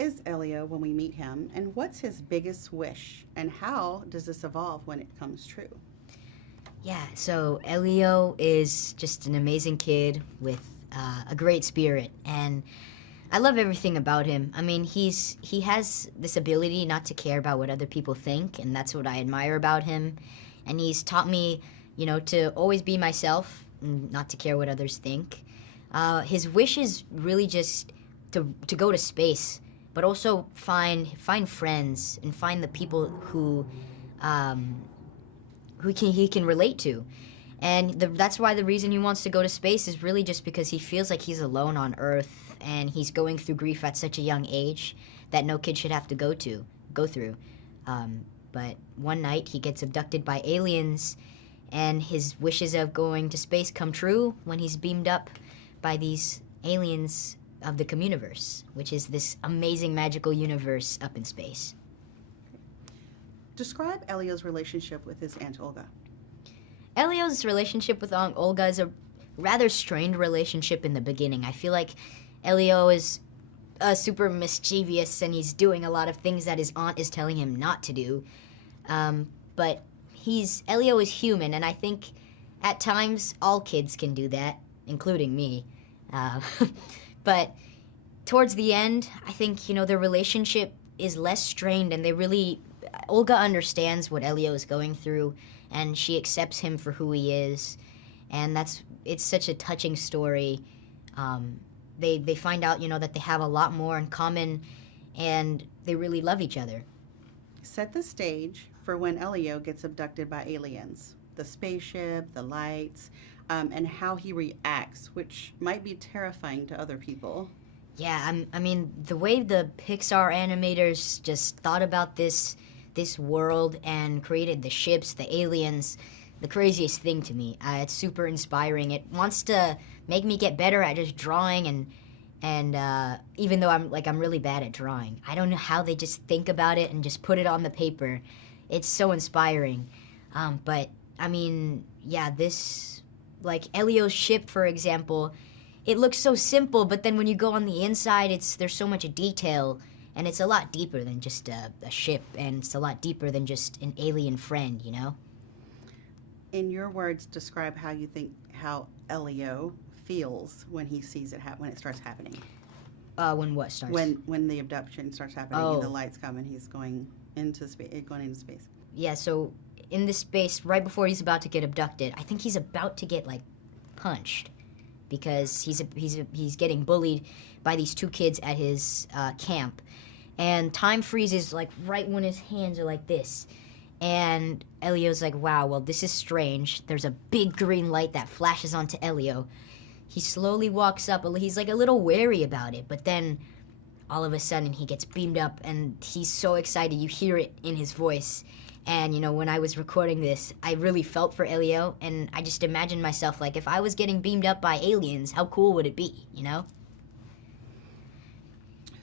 is Elio when we meet him, and what's his biggest wish, and how does this evolve when it comes true? Yeah, so Elio is just an amazing kid with a great spirit, and I love everything about him. I mean, he has this ability not to care about what other people think, and that's what I admire about him. And he's taught me, to always be myself, and not to care what others think. His wish is really just to go to space, but also find friends and find the people he can relate to. And that's why the reason he wants to go to space is really just because he feels like he's alone on Earth, and he's going through grief at such a young age that no kid should have to go through. But one night he gets abducted by aliens, and his wishes of going to space come true when he's beamed up by these aliens of the Communiverse, which is this amazing magical universe up in space. Describe Elio's relationship with his Aunt Olga. Elio's relationship with Aunt Olga is a rather strained relationship in the beginning. I feel like Elio is super mischievous, and he's doing a lot of things that his aunt is telling him not to do. But Elio is human, and I think at times all kids can do that, including me. But towards the end, I think, their relationship is less strained, and Olga understands what Elio is going through, and she accepts him for who he is, and it's such a touching story. They find out, that they have a lot more in common, and they really love each other. Set the stage for when Elio gets abducted by aliens, the spaceship, the lights, and how he reacts, which might be terrifying to other people. Yeah, I mean, the way the Pixar animators just thought about this world and created the ships, the aliens, the craziest thing to me. It's super inspiring. It wants to make me get better at just drawing, and even though I'm really bad at drawing, I don't know how they just think about it and just put it on the paper. It's so inspiring. But I mean, yeah, like Elio's ship, for example, it looks so simple, but then when you go on the inside, there's so much detail, and it's a lot deeper than just a ship, and it's a lot deeper than just an alien friend, In your words, describe how you think how Elio feels when he sees it when it starts happening. When what starts? When the abduction starts happening and the lights come and he's going into space. Yeah, so in this space, right before he's about to get abducted, I think he's about to get punched, because he's getting bullied by these two kids at his camp, and time freezes right when his hands are like this, and Elio's like, wow, well, this is strange. There's a big green light that flashes onto Elio. He slowly walks up. He's a little wary about it, but then all of a sudden he gets beamed up, and he's so excited. You hear it in his voice. And, when I was recording this, I really felt for Elio, and I just imagined myself, if I was getting beamed up by aliens, how cool would it be,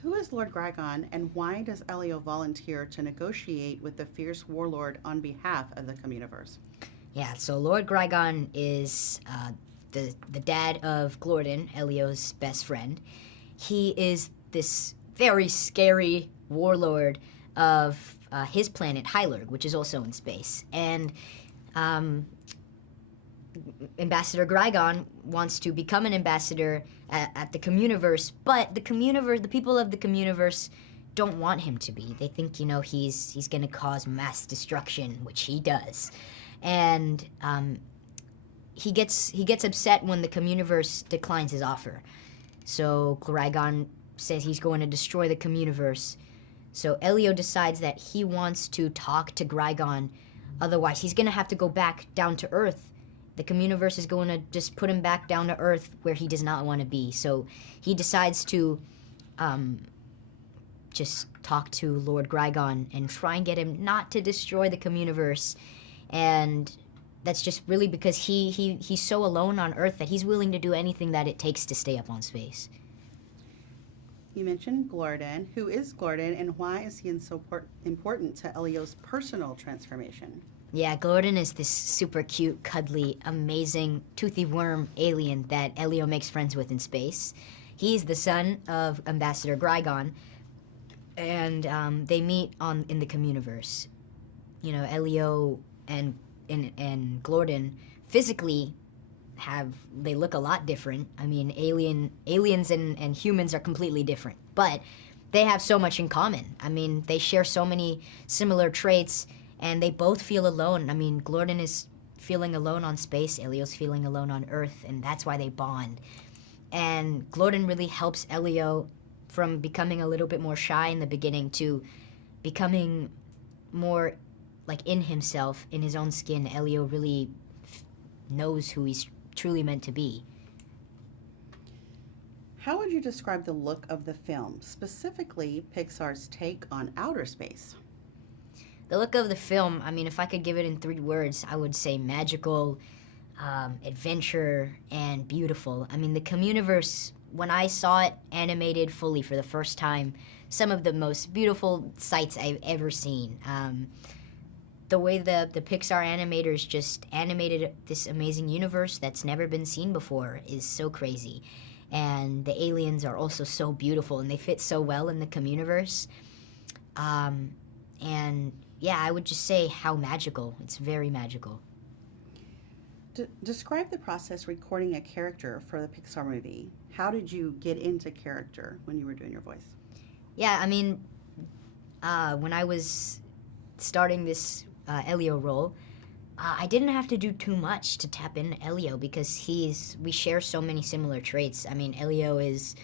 Who is Lord Grigon, and why does Elio volunteer to negotiate with the fierce warlord on behalf of the Communiverse? Yeah, so Lord Grigon is the dad of Glorden, Elio's best friend. He is this very scary warlord of his planet, Hylurg, which is also in space. And Ambassador Grigon wants to become an ambassador at the Communiverse, but the people of the Communiverse don't want him to be. They think, he's going to cause mass destruction, which he does. And he gets upset when the Communiverse declines his offer. So Grigon says he's going to destroy the Communiverse. So Elio decides that he wants to talk to Grigon, otherwise he's going to have to go back down to Earth. The Communiverse is going to just put him back down to Earth where he does not want to be. So he decides to just talk to Lord Grigon and try and get him not to destroy the Communiverse. And that's just really because he's so alone on Earth that he's willing to do anything that it takes to stay up on space. You mentioned Glorden. Who is Glorden, and why is he so important to Elio's personal transformation? Yeah, Glorden is this super cute, cuddly, amazing, toothy worm alien that Elio makes friends with in space. He's the son of Ambassador Grigon, and they meet in the Communiverse. You know, Elio and Glorden physically they look a lot different. I mean, aliens and humans are completely different, but they have so much in common. I mean, they share so many similar traits, and they both feel alone. I mean, Glorden is feeling alone on space, Elio's feeling alone on Earth, and that's why they bond. And Glorden really helps Elio from becoming a little bit more shy in the beginning to becoming more like in himself, in his own skin. Elio really knows who he's truly meant to be. How would you describe the look of the film, specifically Pixar's take on outer space? The look of the film, I mean, if I could give it in 3 words, I would say magical, adventure, and beautiful. I mean, the Communiverse, when I saw it animated fully for the first time, some of the most beautiful sights I've ever seen. The way the Pixar animators just animated this amazing universe that's never been seen before is so crazy. And the aliens are also so beautiful, and they fit so well in the Communiverse. And yeah, I would just say how magical. It's very magical. Describe the process recording a character for the Pixar movie. How did you get into character when you were doing your voice? Yeah, I mean, when I was starting this Elio role, I didn't have to do too much to tap into Elio because we share so many similar traits. I mean, Elio is,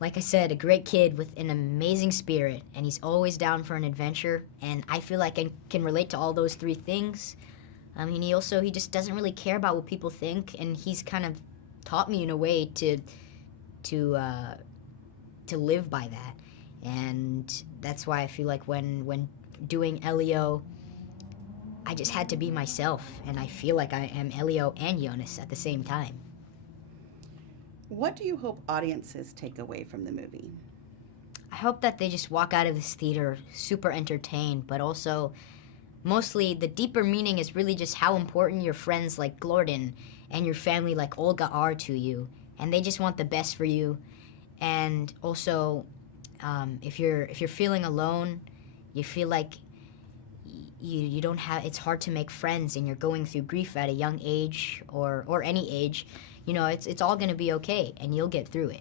like I said, a great kid with an amazing spirit, and he's always down for an adventure, and I feel like I can relate to all those 3 things. I mean, he just doesn't really care about what people think, and he's kind of taught me in a way to live by that. And that's why I feel like when doing Elio, I just had to be myself, and I feel like I am Elio and Yonas at the same time. What do you hope audiences take away from the movie? I hope that they just walk out of this theater super entertained, but also mostly the deeper meaning is really just how important your friends like Glorden and your family like Olga are to you, and they just want the best for you. And also, if you're feeling alone, you feel like you don't have, it's hard to make friends, and you're going through grief at a young age or any age, you know, it's all going to be okay, and you'll get through it.